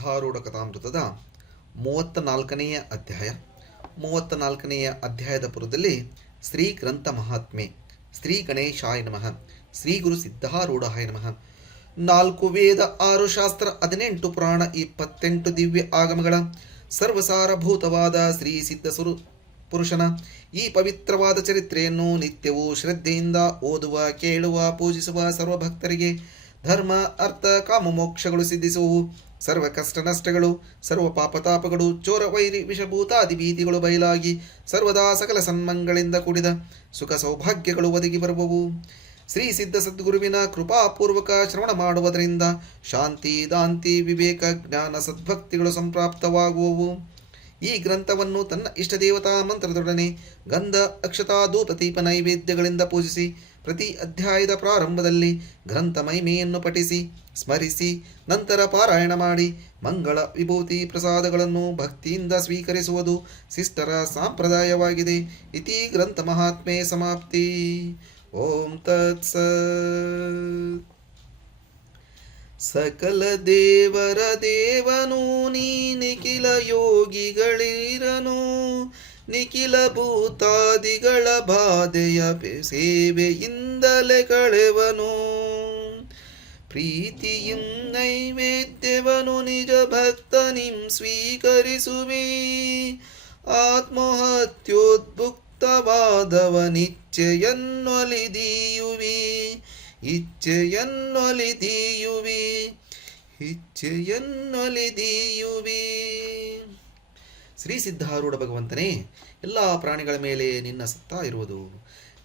ಸಿದ್ಧಾರೂಢ ಕಥಾಮೃತದ 34ನೆಯ ಅಧ್ಯಾಯ. 34ನೆಯ ಅಧ್ಯಾಯದ ಪುರದಲ್ಲಿ ಶ್ರೀ ಗ್ರಂಥ ಮಹಾತ್ಮೆ, ಶ್ರೀ ಗಣೇಶಾಯ ನಮಃ, ಶ್ರೀ ಗುರು ಸಿದ್ಧಾರೂಢಾಯ ನಮಃ. 4 ವೇದ, 6 ಶಾಸ್ತ್ರ, 18 ಪುರಾಣ, 28 ದಿವ್ಯ ಆಗಮಗಳ ಸರ್ವಸಾರಭೂತವಾದ ಶ್ರೀ ಸಿದ್ಧ ಪುರುಷನ ಈ ಪವಿತ್ರವಾದ ಚರಿತ್ರೆಯನ್ನು ನಿತ್ಯವೂ ಶ್ರದ್ಧೆಯಿಂದ ಓದುವ, ಕೇಳುವ, ಪೂಜಿಸುವ ಸರ್ವಭಕ್ತರಿಗೆ ಧರ್ಮ, ಅರ್ಥ, ಕಾಮ, ಮೋಕ್ಷಗಳು ಸಿದ್ಧಿಸುವು. ಸರ್ವ ಕಷ್ಟ ನಷ್ಟಗಳು, ಸರ್ವ ಪಾಪತಾಪಗಳು, ಚೋರ ವೈರಿ ವಿಷಭೂತಾದಿ ಭೀತಿಗಳು ಬಯಲಾಗಿ ಸರ್ವದಾ ಸಕಲ ಸನ್ಮಂಗಳಿಂದ ಕೂಡಿದ ಸುಖ ಸೌಭಾಗ್ಯಗಳು ಒದಗಿ ಬರುವವು. ಶ್ರೀ ಸಿದ್ಧ ಸದ್ಗುರುವಿನ ಕೃಪಾಪೂರ್ವಕ ಶ್ರವಣ ಮಾಡುವುದರಿಂದ ಶಾಂತಿ, ದಾಂತಿ, ವಿವೇಕ, ಜ್ಞಾನ, ಸದ್ಭಕ್ತಿಗಳು ಸಂಪ್ರಾಪ್ತವಾಗುವವು. ಈ ಗ್ರಂಥವನ್ನು ತನ್ನ ಇಷ್ಟದೇವತಾ ಮಂತ್ರದೊಡನೆ ಗಂಧ, ಅಕ್ಷತಾ, ಧೂಪ, ದೀಪ ನೈವೇದ್ಯಗಳಿಂದ ಪೂಜಿಸಿ ಪ್ರತಿ ಅಧ್ಯಾಯದ ಪ್ರಾರಂಭದಲ್ಲಿ ಗ್ರಂಥ ಮಹಿಮೆಯನ್ನು ಪಠಿಸಿ ಸ್ಮರಿಸಿ ನಂತರ ಪಾರಾಯಣ ಮಾಡಿ ಮಂಗಳ, ವಿಭೂತಿ, ಪ್ರಸಾದಗಳನ್ನು ಭಕ್ತಿಯಿಂದ ಸ್ವೀಕರಿಸುವುದು ಶಿಷ್ಟರ ಸಂಪ್ರದಾಯವಾಗಿದೆ. ಇತಿ ಗ್ರಂಥ ಮಹಾತ್ಮೆ ಸಮಾಪ್ತಿ. ಓಂ ತತ್ಸತ್. ಸಕಲ ದೇವರ ದೇವನು ನೀ, ನಿಖಿಲ ಯೋಗಿಗಳಿರನು, ನಿಖಿಲ ಭೂತಾದಿಗಳ ಬಾಧೆಯ ಸೇವೆಯಿಂದಲೇ ಕಳೆವನು. ಪ್ರೀತಿಯಂ ನೈವೇದ್ಯವನು ನಿಜ ಭಕ್ತನಿಂ ಸ್ವೀಕರಿಸುವೆ, ಆತ್ಮಹತ್ಯೋದ್ಭುಕ್ತವಾದವನಿಚ್ಛೆಯನ್ನೊಲಿದೀಯುವಿ, ಇಚ್ಛೆಯನ್ನೊಲಿದೀಯುವಿ, ಇಚ್ಛೆಯನ್ನೊಲಿದೀಯುವಿ. ಶ್ರೀ ಸಿದ್ಧಾರೂಢ ಭಗವಂತನೇ, ಎಲ್ಲ ಪ್ರಾಣಿಗಳ ಮೇಲೆ ನಿನ್ನ ಸತ್ತಾ ಇರುವುದು.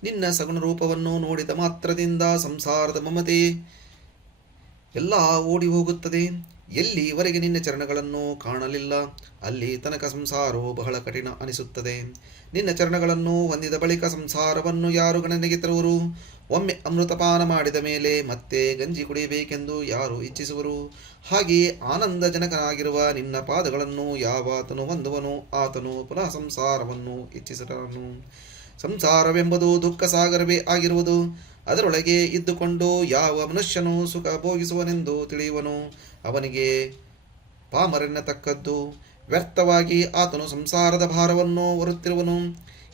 ನಿನ್ನ ಸಗುಣ ರೂಪವನ್ನು ನೋಡಿದ ಮಾತ್ರದಿಂದ ಸಂಸಾರದ ಮಮತೆ ಎಲ್ಲ ಓಡಿ ಹೋಗುತ್ತದೆ. ಎಲ್ಲಿವರೆಗೆ ನಿನ್ನ ಚರಣಗಳನ್ನು ಕಾಣಲಿಲ್ಲ ಅಲ್ಲಿ ತನಕ ಸಂಸಾರವು ಬಹಳ ಕಠಿಣ ಅನಿಸುತ್ತದೆ. ನಿನ್ನ ಚರಣಗಳನ್ನು ಹೊಂದಿದ ಬಳಿಕ ಸಂಸಾರವನ್ನು ಯಾರು ಗಣನೆಗೆ ತರುವರು? ಒಮ್ಮೆ ಅಮೃತಪಾನ ಮಾಡಿದ ಮೇಲೆ ಮತ್ತೆ ಗಂಜಿ ಕುಡಿಯಬೇಕೆಂದು ಯಾರು ಇಚ್ಛಿಸುವರು? ಹಾಗೆಯೇ ಆನಂದಜನಕನಾಗಿರುವ ನಿನ್ನ ಪಾದಗಳನ್ನು ಯಾವಾತನು ಹೊಂದುವನು ಆತನು ಪುನಃ ಸಂಸಾರವನ್ನು ಇಚ್ಛಿಸರನು. ಸಂಸಾರವೆಂಬುದು ದುಃಖ ಸಾಗರವೇ ಆಗಿರುವುದು. ಅದರೊಳಗೆ ಇದ್ದುಕೊಂಡು ಯಾವ ಮನುಷ್ಯನು ಸುಖ ಭೋಗಿಸುವನೆಂದು ತಿಳಿಯುವನು ಅವನಿಗೆ ಪಾಮರನ್ಯತಕ್ಕದ್ದು. ವ್ಯರ್ಥವಾಗಿ ಆತನು ಸಂಸಾರದ ಭಾರವನ್ನು ಹೊರುತ್ತಿರುವನು.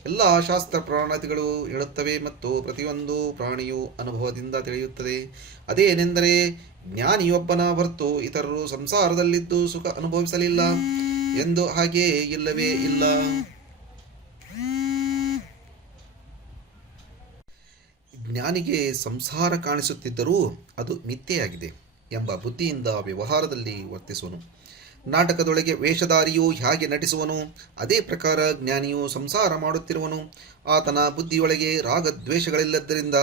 ಎಲ್ಲ ಶಾಸ್ತ್ರ ಪ್ರಾಣತಿಗಳು ಹೇಳುತ್ತವೆ ಮತ್ತು ಪ್ರತಿಯೊಂದು ಪ್ರಾಣಿಯು ಅನುಭವದಿಂದ ತಿಳಿಯುತ್ತದೆ. ಅದೇನೆಂದರೆ ಜ್ಞಾನಿಯೊಬ್ಬನ ಹೊರತು ಇತರರು ಸಂಸಾರದಲ್ಲಿದ್ದು ಸುಖ ಅನುಭವಿಸಲಿಲ್ಲ ಎಂದು. ಹಾಗೆಯೇ ಇಲ್ಲವೇ ಇಲ್ಲ. ಜ್ಞಾನಿಗೆ ಸಂಸಾರ ಕಾಣಿಸುತ್ತಿದ್ದರೂ ಅದು ಮಿಥ್ಯೆಯಾಗಿದೆ ಎಂಬ ಬುದ್ಧಿಯಿಂದ ವ್ಯವಹಾರದಲ್ಲಿ ವರ್ತಿಸುವನು. ನಾಟಕದೊಳಗೆ ವೇಷಧಾರಿಯು ಹೇಗೆ ನಟಿಸುವನು ಅದೇ ಪ್ರಕಾರ ಜ್ಞಾನಿಯು ಸಂಸಾರ ಮಾಡುತ್ತಿರುವನು. ಆತನ ಬುದ್ಧಿಯೊಳಗೆ ರಾಗದ್ವೇಷಗಳಿಲ್ಲದ್ದರಿಂದ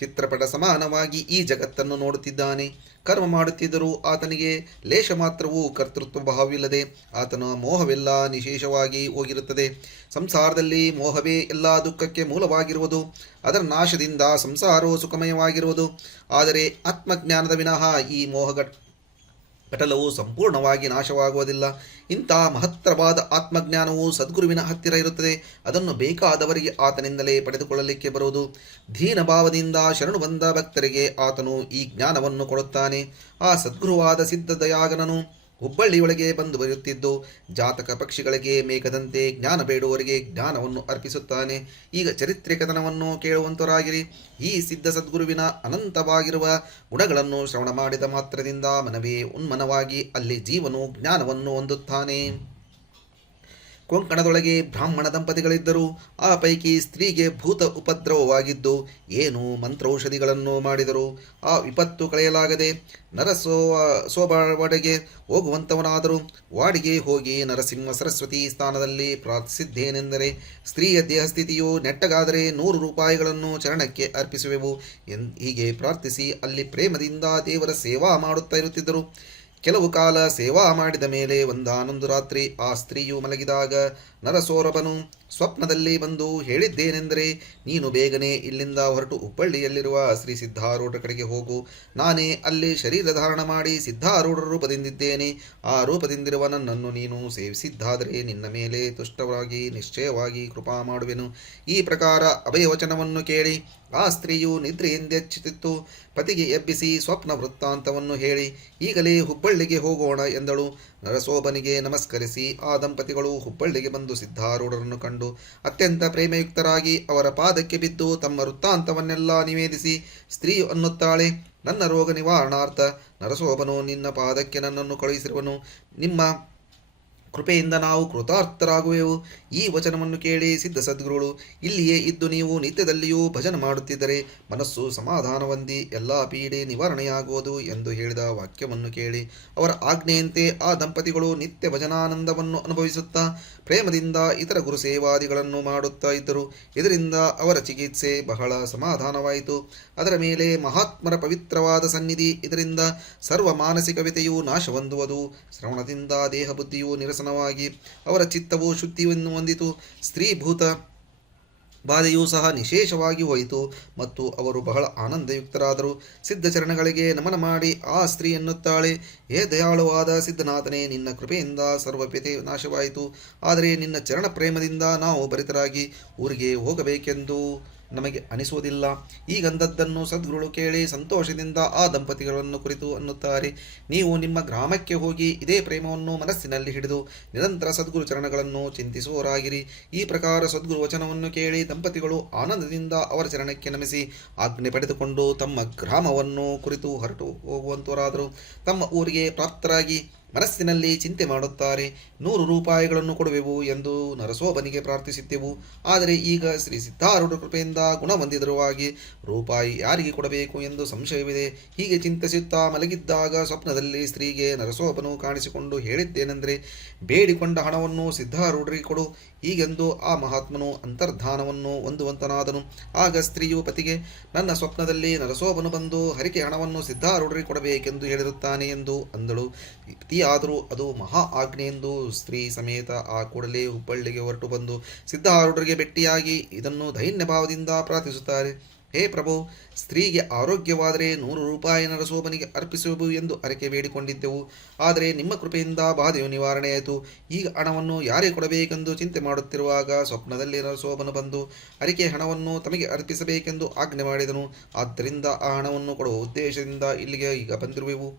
ಚಿತ್ರಪಟ ಸಮಾನವಾಗಿ ಈ ಜಗತ್ತನ್ನು ನೋಡುತ್ತಿದ್ದಾನೆ. ಕರ್ಮ ಮಾಡುತ್ತಿದ್ದರೂ ಆತನಿಗೆ ಲೇಷ ಮಾತ್ರವೂ ಕರ್ತೃತ್ವ ಭಾವವಿಲ್ಲದೆ ಆತನ ಮೋಹವೆಲ್ಲ ನಿಶೇಷವಾಗಿ ಹೋಗಿರುತ್ತದೆ. ಸಂಸಾರದಲ್ಲಿ ಮೋಹವೇ ಎಲ್ಲ ದುಃಖಕ್ಕೆ ಮೂಲವಾಗಿರುವುದು. ಅದರ ನಾಶದಿಂದ ಸಂಸಾರವು ಸುಖಮಯವಾಗಿರುವುದು. ಆದರೆ ಆತ್ಮಜ್ಞಾನದ ವಿನಃ ಈ ಪಟಲವು ಸಂಪೂರ್ಣವಾಗಿ ನಾಶವಾಗುವುದಿಲ್ಲ. ಇಂಥ ಮಹತ್ತರವಾದ ಆತ್ಮಜ್ಞಾನವು ಸದ್ಗುರುವಿನ ಹತ್ತಿರ ಇರುತ್ತದೆ. ಅದನ್ನು ಬೇಕಾದವರಿಗೆ ಆತನಿಂದಲೇ ಪಡೆದುಕೊಳ್ಳಲಿಕ್ಕೆ ಬರುವುದು. ದೀನಭಾವದಿಂದ ಶರಣು ಬಂದ ಭಕ್ತರಿಗೆ ಆತನು ಈ ಜ್ಞಾನವನ್ನು ಕೊಡುತ್ತಾನೆ. ಆ ಸದ್ಗುರುವಾದ ಸಿದ್ಧ ದಯಾಗನನು ಹುಬ್ಬಳ್ಳಿಯೊಳಗೆ ಬಂದು ಬರುತ್ತಿದ್ದು ಜಾತಕ ಪಕ್ಷಿಗಳಿಗೆ ಮೇಘದಂತೆ ಜ್ಞಾನ ಬೇಡುವವರಿಗೆ ಜ್ಞಾನವನ್ನು ಅರ್ಪಿಸುತ್ತಾನೆ. ಈಗ ಚರಿತ್ರೆ ಕಥನವನ್ನು ಕೇಳುವಂತರಾಗಿರಿ. ಈ ಸಿದ್ಧ ಸದ್ಗುರುವಿನ ಅನಂತವಾಗಿರುವ ಗುಣಗಳನ್ನು ಶ್ರವಣ ಮಾಡಿದ ಮಾತ್ರದಿಂದ ಮನವೇ ಉನ್ಮನವಾಗಿ ಅಲ್ಲಿ ಜೀವನು ಜ್ಞಾನವನ್ನು ಹೊಂದುತ್ತಾನೆ. ಕೊಂಕಣದೊಳಗೆ ಬ್ರಾಹ್ಮಣ ದಂಪತಿಗಳಿದ್ದರು. ಆ ಪೈಕಿ ಸ್ತ್ರೀಗೆ ಭೂತ ಉಪದ್ರವವಾಗಿದ್ದು ಏನು ಮಂತ್ರೌಷಧಿಗಳನ್ನು ಮಾಡಿದರು. ಆ ವಿಪತ್ತು ಕಳೆಯಲಾಗದೆ ಸೋಬಾವಡೆಗೆ ಹೋಗುವಂತವನಾದರೂ ವಾಡಿಗೆ ಹೋಗಿ ನರಸಿಂಹ ಸರಸ್ವತಿ ಸ್ಥಾನದಲ್ಲಿ ಪ್ರಾರ್ಥಿಸಿದ್ದೇನೆಂದರೆ ಸ್ತ್ರೀಯ ದೇಹಸ್ಥಿತಿಯು ನೆಟ್ಟಗಾದರೆ 100 ರೂಪಾಯಿಗಳನ್ನು ಚರಣಕ್ಕೆ ಅರ್ಪಿಸುವೆವು ಹೀಗೆ ಪ್ರಾರ್ಥಿಸಿ ಅಲ್ಲಿ ಪ್ರೇಮದಿಂದ ದೇವರ ಸೇವಾ ಮಾಡುತ್ತಾ ಇರುತ್ತಿದ್ದರು. ಕೆಲವು ಕಾಲ ಸೇವಾ ಮಾಡಿದ ಮೇಲೆ ಒಂದಾನೊಂದು ರಾತ್ರಿ ಆ ಸ್ತ್ರೀಯು ಮಲಗಿದಾಗ ನರಸೌರಭನು ಸ್ವಪ್ನದಲ್ಲಿ ಬಂದು ಹೇಳಿದ್ದೇನೆಂದರೆ, ನೀನು ಬೇಗನೆ ಇಲ್ಲಿಂದ ಹೊರಟು ಹುಬ್ಬಳ್ಳಿಯಲ್ಲಿರುವ ಶ್ರೀ ಸಿದ್ಧಾರೂಢರ ಕಡೆಗೆ ಹೋಗು. ನಾನೇ ಅಲ್ಲಿ ಶರೀರ ಧಾರಣ ಮಾಡಿ ಸಿದ್ಧಾರೂಢರ ರೂಪದಿಂದಿದ್ದೇನೆ. ಆ ರೂಪದಿಂದಿರುವ ನನ್ನನ್ನು ನೀನು ಸೇವಿಸಿದ್ದಾದರೆ ನಿನ್ನ ಮೇಲೆ ತುಷ್ಟವಾಗಿ ನಿಶ್ಚಯವಾಗಿ ಕೃಪಾ ಮಾಡುವೆನು. ಈ ಪ್ರಕಾರ ಅಭಯವಚನವನ್ನು ಕೇಳಿ ಆ ಸ್ತ್ರೀಯು ನಿದ್ರೆಯಿಂದೆಚ್ಚುತ್ತಿತ್ತು. ಪತಿಗೆ ಎಬ್ಬಿಸಿ ಸ್ವಪ್ನ ವೃತ್ತಾಂತವನ್ನು ಹೇಳಿ, ಈಗಲೇ ಹುಬ್ಬಳ್ಳಿಗೆ ಹೋಗೋಣ ಎಂದಳು. ನರಸೋಬನಿಗೆ ನಮಸ್ಕರಿಸಿ ಆ ದಂಪತಿಗಳು ಹುಬ್ಬಳ್ಳಿಗೆ ಬಂದು ಸಿದ್ಧಾರೂಢರನ್ನು ಕಂಡು ಅತ್ಯಂತ ಪ್ರೇಮಯುಕ್ತರಾಗಿ ಅವರ ಪಾದಕ್ಕೆ ಬಿದ್ದು ತಮ್ಮ ವೃತ್ತಾಂತವನ್ನೆಲ್ಲ ನಿವೇದಿಸಿ, ಸ್ತ್ರೀಯು ಅನ್ನುತ್ತಾಳೆ, ನನ್ನ ರೋಗ ನಿವಾರಣಾರ್ಥ ನರಸೋಬನು ನಿನ್ನ ಪಾದಕ್ಕೆ ನನ್ನನ್ನು ಕಳುಹಿಸಿರುವನು. ನಿಮ್ಮ ಕೃಪೆಯಿಂದ ನಾವು ಕೃತಾರ್ಥರಾಗುವೆವು. ಈ ವಚನವನ್ನು ಕೇಳಿ ಸಿದ್ಧ ಸದ್ಗುರುಗಳು, ಇಲ್ಲಿಯೇ ಇದ್ದು ನೀವು ನಿತ್ಯದಲ್ಲಿಯೂ ಭಜನೆ ಮಾಡುತ್ತಿದ್ದರೆ ಮನಸ್ಸು ಸಮಾಧಾನ ಹೊಂದಿ ಎಲ್ಲ ಪೀಡೆ ನಿವಾರಣೆಯಾಗುವುದು ಎಂದು ಹೇಳಿದ ವಾಕ್ಯವನ್ನು ಕೇಳಿ ಅವರ ಆಜ್ಞೆಯಂತೆ ಆ ದಂಪತಿಗಳು ನಿತ್ಯ ಭಜನಾನಂದವನ್ನು ಅನುಭವಿಸುತ್ತಾ ಪ್ರೇಮದಿಂದ ಇತರ ಗುರು ಸೇವಾದಿಗಳನ್ನು ಮಾಡುತ್ತಾ ಇದ್ದರು. ಇದರಿಂದ ಅವರ ಚಿಕಿತ್ಸೆ ಬಹಳ ಸಮಾಧಾನವಾಯಿತು. ಅದರ ಮೇಲೆ ಮಹಾತ್ಮರ ಪವಿತ್ರವಾದ ಸನ್ನಿಧಿ, ಇದರಿಂದ ಸರ್ವ ಮಾನಸಿಕ ವ್ಯತೆಯು ನಾಶ ಹೊಂದುವುದು. ಶ್ರವಣದಿಂದ ದೇಹ ಬುದ್ಧಿಯು ನಿರಸನವಾಗಿ ಅವರ ಚಿತ್ತವು ಶುದ್ಧಿಯನ್ನು ಹೊಂದಿತು. ಸ್ತ್ರೀಭೂತ ಬಾಧೆಯೂ ಸಹ ನಿಶೇಷವಾಗಿ ಹೋಯಿತು ಮತ್ತು ಅವರು ಬಹಳ ಆನಂದಯುಕ್ತರಾದರು. ಸಿದ್ಧಚರಣಗಳಿಗೆ ನಮನ ಮಾಡಿ ಆ ಸ್ತ್ರೀ ಎನ್ನುತ್ತಾಳೆ, ಹೇ ದಯಾಳುವಾದ ಸಿದ್ಧನಾಥನೇ, ನಿನ್ನ ಕೃಪೆಯಿಂದ ಸರ್ವವ್ಯತೆ ನಾಶವಾಯಿತು. ಆದರೆ ನಿನ್ನ ಚರಣ ಪ್ರೇಮದಿಂದ ನಾವು ಭರಿತರಾಗಿ ಊರಿಗೆ ಹೋಗಬೇಕೆಂದು ನಮಗೆ ಅನಿಸುವುದಿಲ್ಲ. ಈಗಂದದ್ದನ್ನು ಸದ್ಗುರುಗಳು ಕೇಳಿ ಸಂತೋಷದಿಂದ ಆ ದಂಪತಿಗಳನ್ನು ಕುರಿತು ಅನ್ನುತ್ತಾರೆ, ನೀವು ನಿಮ್ಮ ಗ್ರಾಮಕ್ಕೆ ಹೋಗಿ ಇದೇ ಪ್ರೇಮವನ್ನು ಮನಸ್ಸಿನಲ್ಲಿ ಹಿಡಿದು ನಿರಂತರ ಸದ್ಗುರು ಚರಣಗಳನ್ನು ಚಿಂತಿಸುವವರಾಗಿರಿ. ಈ ಪ್ರಕಾರ ಸದ್ಗುರು ವಚನವನ್ನು ಕೇಳಿ ದಂಪತಿಗಳು ಆನಂದದಿಂದ ಅವರ ಚರಣಕ್ಕೆ ನಮಿಸಿ ಆಜ್ಞೆ ಪಡೆದುಕೊಂಡು ತಮ್ಮ ಗ್ರಾಮವನ್ನು ಕುರಿತು ಹೊರಟು ಹೋಗುವಂತವರಾದರು. ತಮ್ಮ ಊರಿಗೆ ಪ್ರಾಪ್ತರಾಗಿ ಮನಸ್ಸಿನಲ್ಲಿ ಚಿಂತೆ ಮಾಡುತ್ತಾರೆ. 100 ರೂಪಾಯಿಗಳನ್ನು ಕೊಡುವೆವು ಎಂದು ನರಸೋಬನಿಗೆ ಪ್ರಾರ್ಥಿಸಿದ್ದೆವು. ಆದರೆ ಈಗ ಶ್ರೀ ಸಿದ್ಧಾರೂಢ ಕೃಪೆಯಿಂದ ಗುಣ ಹೊಂದಿದರುವಾಗಿ ರೂಪಾಯಿ ಯಾರಿಗೆ ಕೊಡಬೇಕು ಎಂದು ಸಂಶಯವಿದೆ. ಹೀಗೆ ಚಿಂತಿಸುತ್ತಾ ಮಲಗಿದ್ದಾಗ ಸ್ವಪ್ನದಲ್ಲಿ ಸ್ತ್ರೀಗೆ ನರಸೋಬನು ಕಾಣಿಸಿಕೊಂಡು ಹೇಳಿದ್ದೇನೆಂದರೆ, ಬೇಡಿಕೊಂಡ ಹಣವನ್ನು ಸಿದ್ಧಾರೂಢರಿಗೆ ಕೊಡು. ಹೀಗೆಂದು ಆ ಮಹಾತ್ಮನು ಅಂತರ್ಧಾನವನ್ನು ಹೊಂದುವಂತನಾದನು. ಆಗ ಸ್ತ್ರೀಯು ಪತಿಗೆ, ನನ್ನ ಸ್ವಪ್ನದಲ್ಲಿ ನರಸೋಬನು ಬಂದು ಹರಿಕೆ ಹಣವನ್ನು ಸಿದ್ಧಾರೂಢರಿಗೆ ಕೊಡಬೇಕೆಂದು ಹೇಳಿರುತ್ತಾನೆ ಎಂದು ಅಂದಳು. ಆದರೂ ಅದು ಮಹಾ ಆಜ್ಞೆ ಎಂದು ಸ್ತ್ರೀ ಸಮೇತ ಆ ಕೂಡಲೇ ಹುಬ್ಬಳ್ಳಿಗೆ ಹೊರಟು ಬಂದು ಸಿದ್ಧಾರೂಢರಿಗೆ ಭೇಟಿಯಾಗಿ ಇದನ್ನು ದೈನ್ಯ ಭಾವದಿಂದ ಪ್ರಾರ್ಥಿಸುತ್ತಾರೆ. ಹೇ ಪ್ರಭು, ಸ್ತ್ರೀಗೆ ಆರೋಗ್ಯವಾದರೆ 100 ರೂಪಾಯಿ ನರಸೋಬನಿಗೆ ಅರ್ಪಿಸುವೆವು ಎಂದು ಹರಕೆ ಬೇಡಿಕೊಂಡಿದ್ದೆವು. ಆದರೆ ನಿಮ್ಮ ಕೃಪೆಯಿಂದ ಬಾಧೆಯು ನಿವಾರಣೆಯಾಯಿತು. ಈಗ ಹಣವನ್ನು ಯಾರಿಗೆ ಕೊಡಬೇಕೆಂದು ಚಿಂತೆ ಮಾಡುತ್ತಿರುವಾಗ ಸ್ವಪ್ನದಲ್ಲಿ ನರಸೋಬನು ಬಂದು ಹರಿಕೆ ಹಣವನ್ನು ತಮಗೆ ಅರ್ಪಿಸಬೇಕೆಂದು ಆಜ್ಞೆ ಮಾಡಿದನು. ಆದ್ದರಿಂದ ಆ ಹಣವನ್ನು ಕೊಡುವ ಉದ್ದೇಶದಿಂದ ಇಲ್ಲಿಗೆ ಈಗ ಬಂದಿರುವೆವು.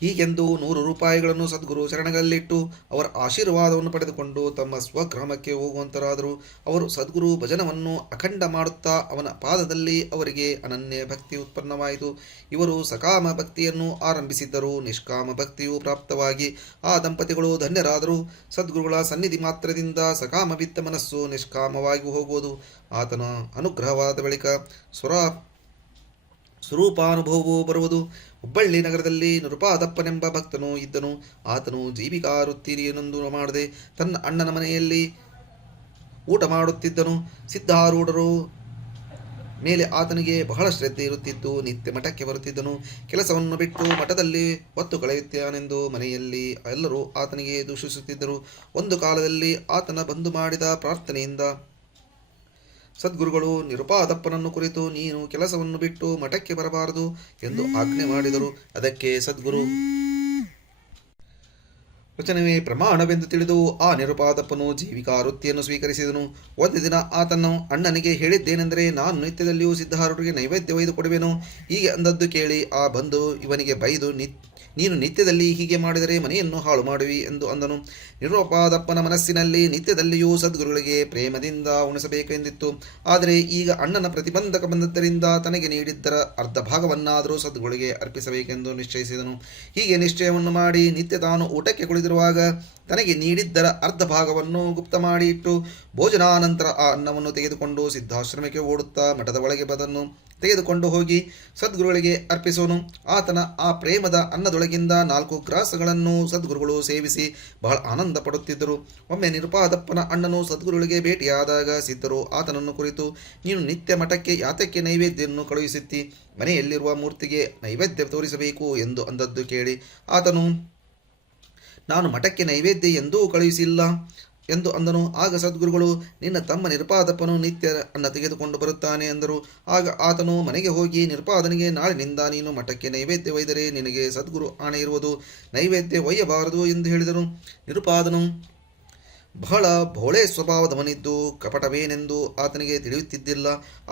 ಹೀಗೆಂದು 100 ರೂಪಾಯಿಗಳನ್ನು ಸದ್ಗುರು ಚರಣಗಳಲ್ಲಿಟ್ಟು ಅವರ ಆಶೀರ್ವಾದವನ್ನು ಪಡೆದುಕೊಂಡು ತಮ್ಮ ಸ್ವಗ್ರಾಮಕ್ಕೆ ಹೋಗುವಂತರಾದರು. ಅವರು ಸದ್ಗುರು ಭಜನವನ್ನು ಅಖಂಡ ಮಾಡುತ್ತಾ ಅವನ ಪಾದದಲ್ಲಿ ಅವರಿಗೆ ಅನನ್ಯ ಭಕ್ತಿ ಉತ್ಪನ್ನವಾಯಿತು. ಇವರು ಸಕಾಮ ಭಕ್ತಿಯನ್ನು ಆರಂಭಿಸಿದ್ದರು. ನಿಷ್ಕಾಮ ಭಕ್ತಿಯು ಪ್ರಾಪ್ತವಾಗಿ ಆ ದಂಪತಿಗಳು ಧನ್ಯರಾದರು. ಸದ್ಗುರುಗಳ ಸನ್ನಿಧಿ ಮಾತ್ರದಿಂದ ಸಕಾಮ ಬಿದ್ದ ಮನಸ್ಸು ನಿಷ್ಕಾಮವಾಗಿ ಹೋಗುವುದು. ಆತನ ಅನುಗ್ರಹವಾದ ಬಳಿಕ ಸ್ವರೂಪಾನುಭವವು ಬರುವುದು. ಹುಬ್ಬಳ್ಳಿ ನಗರದಲ್ಲಿ ನೃಪಾದಪ್ಪನೆಂಬ ಭಕ್ತನು ಇದ್ದನು. ಆತನು ಜೀವಿಕಾ ವೃತ್ತಿಯನ್ನೊಂದು ಮಾಡದೆ ತನ್ನ ಅಣ್ಣನ ಮನೆಯಲ್ಲಿ ಊಟ ಮಾಡುತ್ತಿದ್ದನು. ಸಿದ್ಧಾರೂಢರು ಮೇಲೆ ಆತನಿಗೆ ಬಹಳ ಶ್ರದ್ಧೆ ಇರುತ್ತಿದ್ದು ನಿತ್ಯ ಮಠಕ್ಕೆ ಬರುತ್ತಿದ್ದನು. ಕೆಲಸವನ್ನು ಬಿಟ್ಟು ಮಠದಲ್ಲಿ ಹೊತ್ತು ಕಳೆಯುತ್ತಾನೆಂದು ಮನೆಯಲ್ಲಿ ಎಲ್ಲರೂ ಆತನಿಗೆ ದೂಷಿಸುತ್ತಿದ್ದರು. ಒಂದು ಕಾಲದಲ್ಲಿ ಆತನ ಬಂಧು ಮಾಡಿದ ಪ್ರಾರ್ಥನೆಯಿಂದ ಸದ್ಗುರುಗಳು ನಿರುಪಾದಪ್ಪನನ್ನು ಕುರಿತು, ನೀನು ಕೆಲಸವನ್ನು ಬಿಟ್ಟು ಮಠಕ್ಕೆ ಬರಬಾರದು ಎಂದು ಆಜ್ಞೆ ಮಾಡಿದರು. ಅದಕ್ಕೆ ಸದ್ಗುರು ವಚನವೇ ಪ್ರಮಾಣವೆಂದು ತಿಳಿದು ಆ ನಿರುಪಾದಪ್ಪನು ಜೀವಿಕಾ ವೃತ್ತಿಯನ್ನು ಸ್ವೀಕರಿಸಿದನು. ಒಂದು ದಿನ ಆತನು ಅಣ್ಣನಿಗೆ ಹೇಳಿದ್ದೇನೆಂದರೆ, ನಾನು ನಿತ್ಯದಲ್ಲಿಯೂ ಸಿದ್ಧಾರೂಢರಿಗೆ ನೈವೇದ್ಯ ಒಯ್ದು ಕೊಡುವೆನು. ಹೀಗೆ ಅಂದದ್ದು ಕೇಳಿ ಆ ಬಂದು ಇವನಿಗೆ ಬೈದು, ನೀನು ನಿತ್ಯದಲ್ಲಿ ಹೀಗೆ ಮಾಡಿದರೆ ಮನೆಯನ್ನು ಹಾಳು ಮಾಡುವಿ ಎಂದು ಅಂದನು. ನಿರುಪಾದಪ್ಪನ ಮನಸ್ಸಿನಲ್ಲಿ ನಿತ್ಯದಲ್ಲಿಯೂ ಸದ್ಗುರುಗಳಿಗೆ ಪ್ರೇಮದಿಂದ ಉಣಿಸಬೇಕೆಂದಿತ್ತು. ಆದರೆ ಈಗ ಅಣ್ಣನ ಪ್ರತಿಬಂಧಕ ಬಂದದ್ದರಿಂದ ತನಗೆ ನೀಡಿದ್ದರ ಅರ್ಧ ಭಾಗವನ್ನಾದರೂ ಸದ್ಗುರುಗಳಿಗೆ ಅರ್ಪಿಸಬೇಕೆಂದು ನಿಶ್ಚಯಿಸಿದನು. ಹೀಗೆ ನಿಶ್ಚಯವನ್ನು ಮಾಡಿ ನಿತ್ಯ ತಾನು ಊಟಕ್ಕೆ ಕುಳಿತಿರುವಾಗ ತನಗೆ ನೀಡಿದ್ದರ ಅರ್ಧ ಭಾಗವನ್ನು ಗುಪ್ತ ಮಾಡಿ ಇಟ್ಟು ಭೋಜನಾನಂತರ ಆ ಅನ್ನವನ್ನು ತೆಗೆದುಕೊಂಡು ಸಿದ್ಧಾಶ್ರಮಕ್ಕೆ ಓಡುತ್ತಾ ಮಠದ ಒಳಗೆ ಬದನ್ನು ತೆಗೆದುಕೊಂಡು ಹೋಗಿ ಸದ್ಗುರುಗಳಿಗೆ ಅರ್ಪಿಸುವನು. ಆತನ ಆ ಪ್ರೇಮದ ಅನ್ನದೊಳಗಿಂದ 4 ಗ್ರಾಸಗಳನ್ನು ಸದ್ಗುರುಗಳು ಸೇವಿಸಿ ಬಹಳ ಆನಂದ ಪಡುತ್ತಿದ್ದರು. ಒಮ್ಮೆ ನಿರುಪಾದಪ್ಪನ ಅಣ್ಣನು ಸದ್ಗುರುಗಳಿಗೆ ಭೇಟಿಯಾದಾಗ ಸಿದ್ಧರು ಆತನನ್ನು ಕುರಿತು, ನೀನು ನಿತ್ಯ ಮಠಕ್ಕೆ ಯಾತಕ್ಕೆ ನೈವೇದ್ಯವನ್ನು ಕಳುಹಿಸುತ್ತಿ? ಮನೆಯಲ್ಲಿರುವ ಮೂರ್ತಿಗೆ ನೈವೇದ್ಯ ತೋರಿಸಬೇಕು ಎಂದು ಅಂದದ್ದು ಕೇಳಿ ಆತನು, ನಾನು ಮಠಕ್ಕೆ ನೈವೇದ್ಯ ಎಂದೂ ಕಳುಹಿಸಿಲ್ಲ. ಎಂದು ಅಂದನು. ಆಗ ಸದ್ಗುರುಗಳು, ನಿನ್ನ ತಮ್ಮ ನಿರುಪಾದಪ್ಪನು ನಿತ್ಯ ಅನ್ನ ತೆಗೆದುಕೊಂಡು ಬರುತ್ತಾನೆ ಎಂದರು. ಆಗ ಆತನು ಮನೆಗೆ ಹೋಗಿ ನಿರುಪಾದನಿಗೆ, ನಾಳಿನಿಂದ ನೀನು ಮಠಕ್ಕೆ ನೈವೇದ್ಯ ಒಯ್ದರೆ ನಿನಗೆ ಸದ್ಗುರು ಆಣೆ ಇರುವುದು, ನೈವೇದ್ಯ ಒಯ್ಯಬಾರದು ಎಂದು ಹೇಳಿದರು. ನಿರುಪಾದನು ಬಹಳ ಭೋಳೆ ಸ್ವಭಾವದವನಿದ್ದು ಕಪಟವೇನೆಂದು ಆತನಿಗೆ ತಿಳಿಯುತ್ತಿದ್ದಿಲ್ಲ.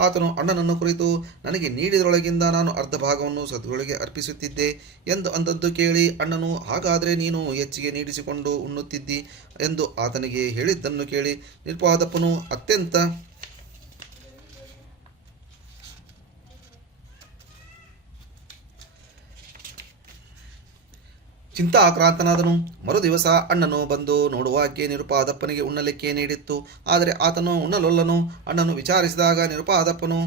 ಆತನು ಅಣ್ಣನನ್ನು ಕುರಿತು, ನನಗೆ ನೀಡಿದರೊಳಗಿಂದ ನಾನು ಅರ್ಧ ಭಾಗವನ್ನು ಸದ್ಗುರುಗಳಿಗೆ ಅರ್ಪಿಸುತ್ತಿದ್ದೆ ಎಂದು ಅಂದದ್ದು ಕೇಳಿ ಅಣ್ಣನು, ಹಾಗಾದರೆ ನೀನು ಹೆಚ್ಚಿಗೆ ನೀಡಿಸಿಕೊಂಡು ಉಣ್ಣುತ್ತಿದ್ದಿ ಎಂದು ಆತನಿಗೆ ಹೇಳಿದ್ದನ್ನು ಕೇಳಿ ನಿರುಪಾದಪ್ಪನು ಅತ್ಯಂತ ಚಿಂತಾಕ್ರಾಂತನಾದನು. ಮರುದಿವಸ ಅಣ್ಣನು ಬಂದು ನೋಡುವಾಗೆ ನಿರುಪಾದಪ್ಪನಿಗೆ ಉಣ್ಣಲಿಕ್ಕೆ ನೀಡಿತ್ತು. ಆದರೆ ಆತನು ಉಣ್ಣಲೊಲ್ಲನು. ಅಣ್ಣನು ವಿಚಾರಿಸಿದಾಗ ನಿರುಪಾದಪ್ಪನು,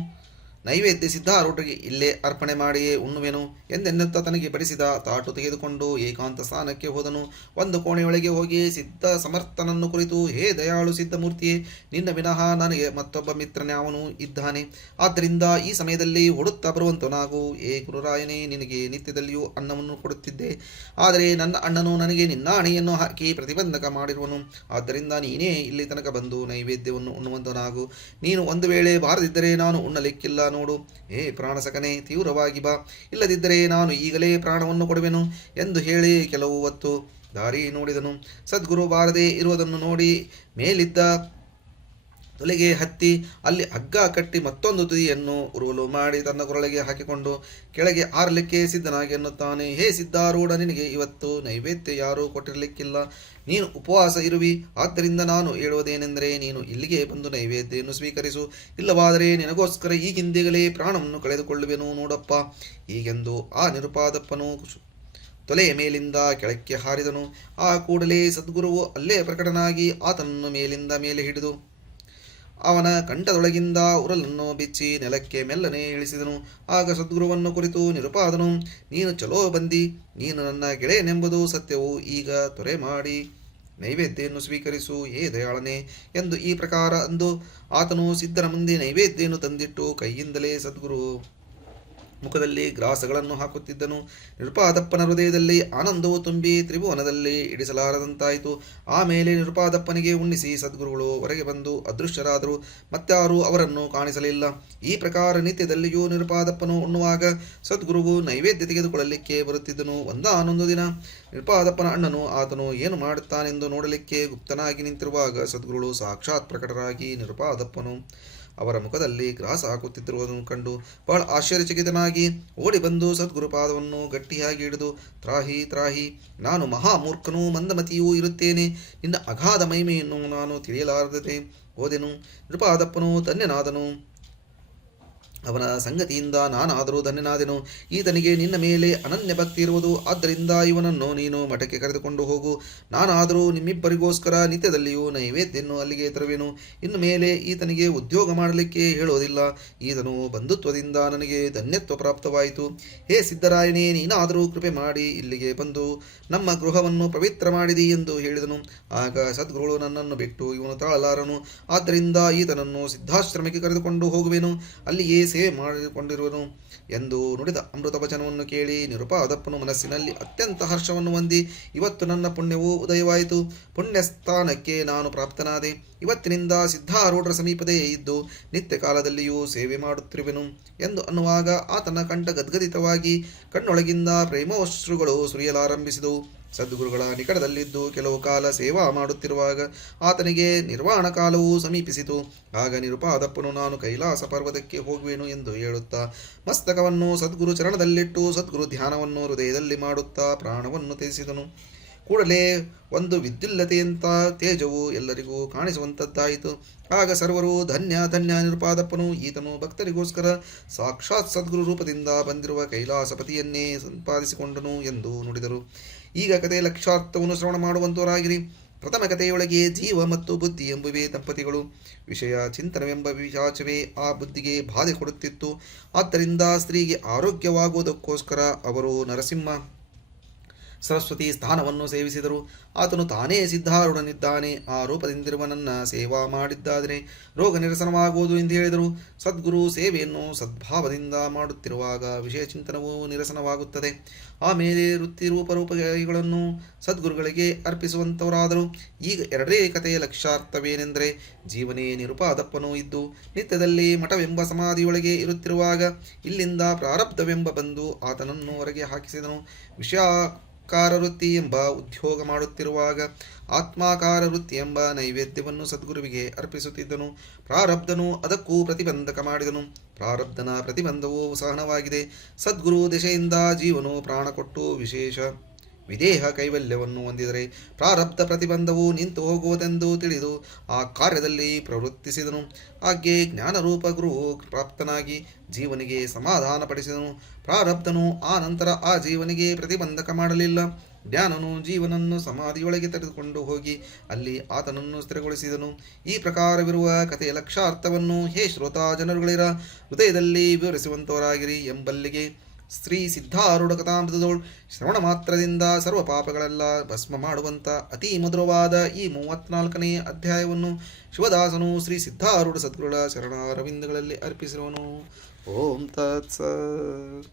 ನೈವೇದ್ಯ ಸಿದ್ಧಾರೂಢರಿಗೆ ಇಲ್ಲೇ ಅರ್ಪಣೆ ಮಾಡಿಯೇ ಉಣ್ಣುವೆನು ಎಂದೆನ್ನುತ್ತಾ ತನಗೆ ಬಡಿಸಿದ ತಾಟು ತೆಗೆದುಕೊಂಡು ಏಕಾಂತ ಸ್ಥಾನಕ್ಕೆ ಹೋದನು. ಒಂದು ಕೋಣೆಯೊಳಗೆ ಹೋಗಿ ಸಿದ್ಧ ಸಮರ್ಥನನ್ನು ಕುರಿತು, ಹೇ ದಯಾಳು ಸಿದ್ಧಮೂರ್ತಿಯೇ, ನಿನ್ನ ವಿನಃ ನನಗೆ ಮತ್ತೊಬ್ಬ ಮಿತ್ರನ್ಯಾವನು ಇದ್ದಾನೆ. ಆದ್ದರಿಂದ ಈ ಸಮಯದಲ್ಲಿ ಹೊಡುತ್ತಾ ಬರುವಂತನಾಗು. ಏ ಗುರುರಾಯನೇ, ನಿನಗೆ ನಿತ್ಯದಲ್ಲಿಯೂ ಅನ್ನವನ್ನು ಕೊಡುತ್ತಿದ್ದೆ. ಆದರೆ ನನ್ನ ಅಣ್ಣನು ನನಗೆ ನಿನ್ನ ಅಣೆಯನ್ನು ಹಾಕಿ ಪ್ರತಿಬಂಧಕ ಮಾಡಿರುವನು. ಆದ್ದರಿಂದ ನೀನೇ ಇಲ್ಲಿ ತನಕ ಬಂದು ನೈವೇದ್ಯವನ್ನು ಉಣ್ಣುವಂತನಾಗು. ನೀನು ಒಂದು ವೇಳೆ ಬಾರದಿದ್ದರೆ ನಾನು ಉಣ್ಣಲಿಕ್ಕಿಲ್ಲ ನೋಡು. ಹೇ ಪ್ರಾಣಸಕನೇ, ತೀವ್ರವಾಗಿ ಬಾ, ಇಲ್ಲದಿದ್ದರೆ ನಾನು ಈಗಲೇ ಪ್ರಾಣವನ್ನು ಕೊಡುವೆನು ಎಂದು ಹೇಳಿ ಕೆಲವು ಹೊತ್ತು ದಾರಿ ನೋಡಿದನು. ಸದ್ಗುರು ಬಾರದೆ ಇರುವುದನ್ನು ನೋಡಿ ಮೇಲಿದ್ದ ತೊಲೆಗೆ ಹತ್ತಿ ಅಲ್ಲಿ ಹಗ್ಗ ಕಟ್ಟಿ ಮತ್ತೊಂದು ತುದಿಯನ್ನು ಉರುವಲು ಮಾಡಿ ತನ್ನ ಕೊರಳಿಗೆ ಹಾಕಿಕೊಂಡು ಕೆಳಗೆ ಹಾರಲಿಕ್ಕೆ ಸಿದ್ಧನಾಗಿ ಎನ್ನುತ್ತಾನೆ. ಹೇ ಸಿದ್ಧಾರೂಢ, ನಿನಗೆ ಇವತ್ತು ನೈವೇದ್ಯ ಯಾರೂ ಕೊಟ್ಟಿರಲಿಕ್ಕಿಲ್ಲ. ನೀನು ಉಪವಾಸ ಇರುವಿ. ಆದ್ದರಿಂದ ನಾನು ಹೇಳುವುದೇನೆಂದರೆ, ನೀನು ಇಲ್ಲಿಗೆ ಬಂದು ನೈವೇದ್ಯವನ್ನು ಸ್ವೀಕರಿಸು. ಇಲ್ಲವಾದರೆ ನಿನಗೋಸ್ಕರ ಈಗಿಂದೀಗಲೇ ಪ್ರಾಣವನ್ನು ಕಳೆದುಕೊಳ್ಳುವೆನು ನೋಡಪ್ಪ. ಹೀಗೆಂದು ಆ ನಿರುಪಾದಪ್ಪನು ತೊಲೆಯ ಮೇಲಿಂದ ಕೆಳಕ್ಕೆ ಹಾರಿದನು. ಆ ಕೂಡಲೇ ಸದ್ಗುರುವು ಅಲ್ಲೇ ಪ್ರಕಟನಾಗಿ ಆತನನ್ನು ಮೇಲಿಂದ ಮೇಲೆ ಹಿಡಿದು ಅವನ ಕಂಠದೊಳಗಿಂದ ಉರಲನ್ನು ಬಿಚ್ಚಿ ನೆಲಕ್ಕೆ ಮೆಲ್ಲನೆ ಇಳಿಸಿದನು. ಆಗ ಸದ್ಗುರುವನ್ನು ಕುರಿತು ನಿರುಪಾದನು, ನೀನು ಚಲೋ ಬಂದಿ, ನೀನು ನನ್ನ ಗೆಳೆಯನೆಂಬುದು ಸತ್ಯವು. ಈಗ ತೊರೆ ಮಾಡಿ ನೈವೇದ್ಯವನ್ನು ಸ್ವೀಕರಿಸು, ಹೇ ದಯಾಳನೆ ಎಂದು ಈ ಪ್ರಕಾರ ಅಂದು ಆತನು ಸಿದ್ಧನ ಮುಂದೆ ನೈವೇದ್ಯವನ್ನು ತಂದಿಟ್ಟು ಕೈಯಿಂದಲೇ ಸದ್ಗುರು ಮುಖದಲ್ಲಿ ಗ್ರಾಸಗಳನ್ನು ಹಾಕುತ್ತಿದ್ದನು. ನಿರುಪಾದಪ್ಪನ ಹೃದಯದಲ್ಲಿ ಆನಂದವು ತುಂಬಿ ತ್ರಿಭುವನದಲ್ಲಿ ಇಡಿಸಲಾರದಂತಾಯಿತು. ಆಮೇಲೆ ನಿರುಪಾದಪ್ಪನಿಗೆ ಉಣ್ಣಿಸಿ ಸದ್ಗುರುಗಳು ಹೊರಗೆ ಬಂದು ಅದೃಶ್ಯರಾದರು. ಮತ್ತಾರೂ ಅವರನ್ನು ಕಾಣಿಸಲಿಲ್ಲ. ಈ ಪ್ರಕಾರ ನಿತ್ಯದಲ್ಲಿಯೂ ನಿರುಪಾದಪ್ಪನು ಉಣ್ಣುವಾಗ ಸದ್ಗುರುವು ನೈವೇದ್ಯ ತೆಗೆದುಕೊಳ್ಳಲಿಕ್ಕೆ ಬರುತ್ತಿದ್ದನು. ಒಂದಾನೊಂದು ದಿನ ನಿರುಪಾದಪ್ಪನ ಅಣ್ಣನು ಆತನು ಏನು ಮಾಡುತ್ತಾನೆಂದು ನೋಡಲಿಕ್ಕೆ ಗುಪ್ತನಾಗಿ ನಿಂತಿರುವಾಗ ಸದ್ಗುರುಗಳು ಸಾಕ್ಷಾತ್ ಪ್ರಕಟರಾಗಿ ನಿರುಪಾದಪ್ಪನು ಅವರ ಮುಖದಲ್ಲಿ ಗ್ರಾಸ ಹಾಕುತ್ತಿರುವುದನ್ನು ಕಂಡು ಬಹಳ ಆಶ್ಚರ್ಯಚಕಿತನಾಗಿ ಓಡಿ ಬಂದು ಸದ್ಗುರುಪಾದವನ್ನು ಗಟ್ಟಿಯಾಗಿ ಹಿಡಿದು, ತ್ರಾಹಿ ತ್ರಾಹಿ, ನಾನು ಮಹಾಮೂರ್ಖನೂ ಮಂದಮತಿಯೂ ಇರುತ್ತೇನೆ. ನಿನ್ನ ಅಗಾಧ ಮಹಿಮೆಯನ್ನು ನಾನು ತಿಳಿಯಲಾರದೆ ಹೋದೆನು. ನಿರುಪಾದಪ್ಪನು ಧನ್ಯನಾದನು. ಅವನ ಸಂಗತಿಯಿಂದ ನಾನಾದರೂ ಧನ್ಯನಾದೆನು. ಈತನಿಗೆ ನಿನ್ನ ಮೇಲೆ ಅನನ್ಯ ಭಕ್ತಿ ಇರುವುದು. ಆದ್ದರಿಂದ ಇವನನ್ನು ನೀನು ಮಠಕ್ಕೆ ಕರೆದುಕೊಂಡು ಹೋಗು. ನಾನಾದರೂ ನಿಮ್ಮಿಬ್ಬರಿಗೋಸ್ಕರ ನಿತ್ಯದಲ್ಲಿಯೂ ನೈವೇದ್ಯನ್ನು ಅಲ್ಲಿಗೆ ತರುವೆನು. ಇನ್ನು ಮೇಲೆ ಈತನಿಗೆ ಉದ್ಯೋಗ ಮಾಡಲಿಕ್ಕೆ ಹೇಳೋದಿಲ್ಲ. ಈತನು ಬಂಧುತ್ವದಿಂದ ನನಗೆ ಧನ್ಯತ್ವ ಪ್ರಾಪ್ತವಾಯಿತು. ಹೇ ಸಿದ್ದರಾಯನೇ, ನೀನಾದರೂ ಕೃಪೆ ಮಾಡಿ ಇಲ್ಲಿಗೆ ಬಂದು ನಮ್ಮ ಗೃಹವನ್ನು ಪವಿತ್ರ ಮಾಡಿದಿ ಎಂದು ಹೇಳಿದನು. ಆಗ ಸದ್ಗುರುಗಳು, ನನ್ನನ್ನು ಬಿಟ್ಟು ಇವನು ತಾಳಲಾರನು. ಆದ್ದರಿಂದ ಈತನನ್ನು ಸಿದ್ಧಾಶ್ರಮಕ್ಕೆ ಕರೆದುಕೊಂಡು ಹೋಗುವೆನು, ಅಲ್ಲಿಯೇ ಸೇವೆ ಮಾಡಿಕೊಂಡಿರುವನು ಎಂದು ನುಡಿದ ಅಮೃತ ವಚನವನ್ನು ಕೇಳಿ ನಿರುಪಾದಪ್ಪನು ಮನಸ್ಸಿನಲ್ಲಿ ಅತ್ಯಂತ ಹರ್ಷವನ್ನು ಹೊಂದಿ, ಇವತ್ತು ನನ್ನ ಪುಣ್ಯವು ಉದಯವಾಯಿತು, ಪುಣ್ಯಸ್ಥಾನಕ್ಕೆ ನಾನು ಪ್ರಾಪ್ತನಾದೆ. ಇವತ್ತಿನಿಂದ ಸಿದ್ಧಾರೂಢರ ಸಮೀಪದೇ ಇದ್ದು ನಿತ್ಯ ಕಾಲದಲ್ಲಿಯೂ ಸೇವೆ ಮಾಡುತ್ತಿರುವೆನು ಎಂದು ಅನ್ನುವಾಗ ಆತನ ಕಂಠ ಗದ್ಗದಿತವಾಗಿ ಕಣ್ಣೊಳಗಿಂದ ಪ್ರೇಮೋಶ್ರುಗಳು ಸುರಿಯಲಾರಂಭಿಸಿದವು. ಸದ್ಗುರುಗಳ ನಿಕಟದಲ್ಲಿದ್ದು ಕೆಲವು ಕಾಲ ಸೇವಾ ಮಾಡುತ್ತಿರುವಾಗ ಆತನಿಗೆ ನಿರ್ವಾಣ ಕಾಲವು ಸಮೀಪಿಸಿತು. ಆಗ ನಿರುಪಾದಪ್ಪನು, ನಾನು ಕೈಲಾಸ ಪರ್ವತಕ್ಕೆ ಹೋಗುವೆನು ಎಂದು ಹೇಳುತ್ತಾ ಮಸ್ತಕವನ್ನು ಸದ್ಗುರು ಚರಣದಲ್ಲಿಟ್ಟು ಸದ್ಗುರು ಧ್ಯಾನವನ್ನು ಹೃದಯದಲ್ಲಿ ಮಾಡುತ್ತಾ ಪ್ರಾಣವನ್ನು ತ್ಯಜಿಸಿದನು. ಕೂಡಲೇ ಒಂದು ವಿದ್ಯುಲ್ಲತೆಯಂಥ ತೇಜವು ಎಲ್ಲರಿಗೂ ಕಾಣಿಸುವಂಥದ್ದಾಯಿತು. ಆಗ ಸರ್ವರು ಧನ್ಯ ಧನ್ಯ, ನಿರುಪಾದಪ್ಪನು ಈತನು ಭಕ್ತರಿಗೋಸ್ಕರ ಸಾಕ್ಷಾತ್ ಸದ್ಗುರು ರೂಪದಿಂದ ಬಂದಿರುವ ಕೈಲಾಸಪತಿಯನ್ನೇ ಸಂಪಾದಿಸಿಕೊಂಡನು ಎಂದು ನುಡಿದರು. ಈಗ ಕಥೆಯ ಲಕ್ಷಾರ್ಥವನ್ನು ಶ್ರವಣ ಮಾಡುವಂತವರಾಗಿರಿ. ಪ್ರಥಮ ಕಥೆಯೊಳಗೆ ಜೀವ ಮತ್ತು ಬುದ್ಧಿ ಎಂಬುವೇ ದಂಪತಿಗಳು. ವಿಷಯ ಚಿಂತನವೆಂಬ ವಿಶಾಚವೇ ಆ ಬುದ್ಧಿಗೆ ಬಾಧೆ ಕೊಡುತ್ತಿತ್ತು. ಆದ್ದರಿಂದ ಸ್ತ್ರೀಗೆ ಆರೋಗ್ಯವಾಗುವುದಕ್ಕೋಸ್ಕರ ಅವರು ನರಸಿಂಹ ಸರಸ್ವತಿ ಸ್ಥಾನವನ್ನು ಸೇವಿಸಿದರು. ಆತನು ತಾನೇ ಸಿದ್ಧಾರೂಢನಿದ್ದಾನೆ. ಆ ರೂಪದಿಂದಿರುವ ನನ್ನ ಸೇವಾ ಮಾಡಿದ್ದಾದರೆ ರೋಗ ನಿರಸನವಾಗುವುದು ಎಂದು ಹೇಳಿದರು. ಸದ್ಗುರು ಸೇವೆಯನ್ನು ಸದ್ಭಾವದಿಂದ ಮಾಡುತ್ತಿರುವಾಗ ವಿಷಯ ಚಿಂತನವು ನಿರಸನವಾಗುತ್ತದೆ. ಆಮೇಲೆ ವೃತ್ತಿ ರೂಪಗಳನ್ನು ಸದ್ಗುರುಗಳಿಗೆ ಅರ್ಪಿಸುವಂಥವರಾದರು. ಈಗ ಎರಡನೇ ಕಥೆಯ ಲಕ್ಷ್ಯಾರ್ಥವೇನೆಂದರೆ, ಜೀವನೇ ನಿರುಪಾದಪ್ಪನೂ ಇದ್ದು ನಿತ್ಯದಲ್ಲಿ ಮಠವೆಂಬ ಸಮಾಧಿಯೊಳಗೆ ಇರುತ್ತಿರುವಾಗ ಇಲ್ಲಿಂದ ಪ್ರಾರಬ್ಧವೆಂಬ ಬಂದು ಆತನನ್ನು ಹೊರಗೆ ಹಾಕಿಸಿದನು. ವಿಷಯಾಕಾರ ವೃತ್ತಿ ಎಂಬ ಉದ್ಯೋಗ ಮಾಡುತ್ತಿರುವಾಗ ಆತ್ಮಾಕಾರ ವೃತ್ತಿ ಎಂಬ ನೈವೇದ್ಯವನ್ನು ಸದ್ಗುರುವಿಗೆ ಅರ್ಪಿಸುತ್ತಿದ್ದನು. ಪ್ರಾರಬ್ಧನು ಅದಕ್ಕೂ ಪ್ರತಿಬಂಧಕ ಮಾಡಿದನು. ಪ್ರಾರಬ್ಧನ ಪ್ರತಿಬಂಧವು ಸಹನವಾಗಿದೆ. ಸದ್ಗುರು ದಿಶೆಯಿಂದ ಜೀವನು ಪ್ರಾಣ ಕೊಟ್ಟು ವಿದೇಹ ಕೈವಲ್ಯವನ್ನು ಹೊಂದಿದರೆ ಪ್ರಾರಬ್ಧ ಪ್ರತಿಬಂಧವು ನಿಂತು ಹೋಗುವುದೆಂದು ತಿಳಿದು ಆ ಕಾರ್ಯದಲ್ಲಿ ಪ್ರವೃತ್ತಿಸಿದನು. ಹಾಗೆ ಜ್ಞಾನರೂಪ ಗುರು ಪ್ರಾಪ್ತನಾಗಿ ಜೀವನಿಗೆ ಸಮಾಧಾನಪಡಿಸಿದನು. ಪ್ರಾರಬ್ಧನು ಆ ನಂತರ ಆ ಜೀವನಿಗೆ ಪ್ರತಿಬಂಧಕ ಮಾಡಲಿಲ್ಲ. ಜ್ಞಾನನು ಜೀವನನ್ನು ಸಮಾಧಿಯೊಳಗೆ ತೆಗೆದುಕೊಂಡು ಹೋಗಿ ಅಲ್ಲಿ ಆತನನ್ನು ಸ್ಥಿರಗೊಳಿಸಿದನು. ಈ ಪ್ರಕಾರವಿರುವ ಕಥೆಯ ಲಕ್ಷ್ಯಾರ್ಥವನ್ನು ಹೇ ಶ್ರೋತಾ ಜನರುಗಳಿರ ಹೃದಯದಲ್ಲಿ ವಿವರಿಸುವಂತವರಾಗಿರಿ ಎಂಬಲ್ಲಿಗೆ ಶ್ರೀ ಸಿದ್ಧಾರೂಢ ಕಥಾಮೃತದೋಳ್ ಶ್ರವಣ ಮಾತ್ರದಿಂದ ಸರ್ವ ಪಾಪಗಳೆಲ್ಲ ಭಸ್ಮ ಮಾಡುವಂಥ ಅತಿ ಮಧುರವಾದ ಈ 34ನೇ ಅಧ್ಯಾಯವನ್ನು ಶಿವದಾಸನು ಶ್ರೀ ಸಿದ್ಧಾರೂಢ ಸದ್ಗುರುಗಳ ಶರಣಾರವಿಂದಗಳಲ್ಲಿ ಅರ್ಪಿಸಿರುವನು. ಓಂ ತತ್ಸತ್.